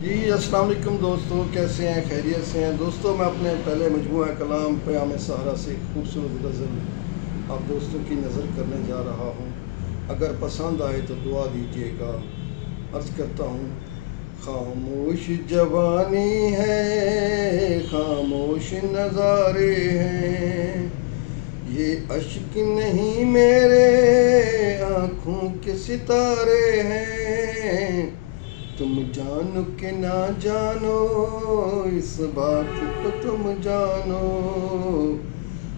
جی السلام علیکم دوستو، کیسے ہیں؟ خیریت سے ہیں دوستو؟ میں اپنے پہلے مجموعہ کلام پیام سہارا سے خوبصورت غزل آپ دوستوں کی نظر کرنے جا رہا ہوں۔ اگر پسند آئے تو دعا دیجیے گا۔ عرض کرتا ہوں: خاموش جوانی ہے، خاموش نظارے ہیں، یہ اشک نہیں میرے آنکھوں کے ستارے ہیں۔ تم جانو کہ نہ جانو اس بات کو تم جانو،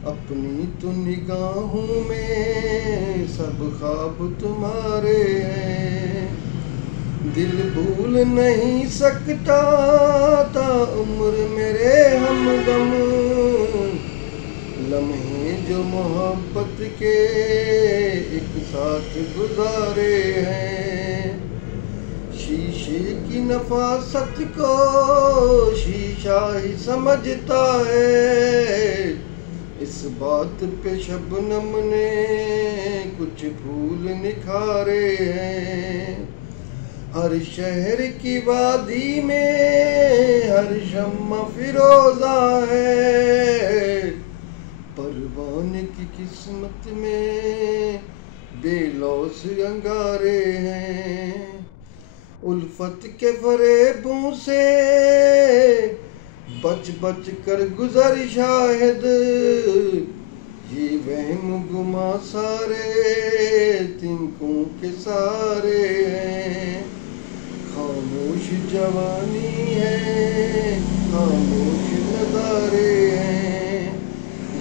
اپنی تو نگاہوں میں سب خواب تمہارے ہیں۔ دل بھول نہیں سکتا تا عمر میرے ہمدم، لمحے جو محبت کے ایک ساتھ گزارے ہیں۔ شیشے کی نفاست کو شیشہ ہی سمجھتا ہے، اس بات پہ شبنم نے کچھ پھول نکھارے ہیں۔ ہر شہر کی وادی میں ہر شمع فروزہ ہے، پروان کی قسمت میں بے لوث انگارے ہیں۔ الفت کے فریبوں سے بچ بچ کر گزر شاہد، یہ وہم گما سارے تنکوں کے سارے ہیں۔ خاموش جوانی ہے، خاموش نظارے ہیں،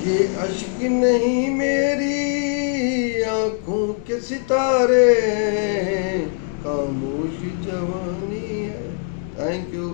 یہ اشک نہیں میری آنکھوں کے ستارے ہیں۔ خاموش جوانی ہے۔ Thank you.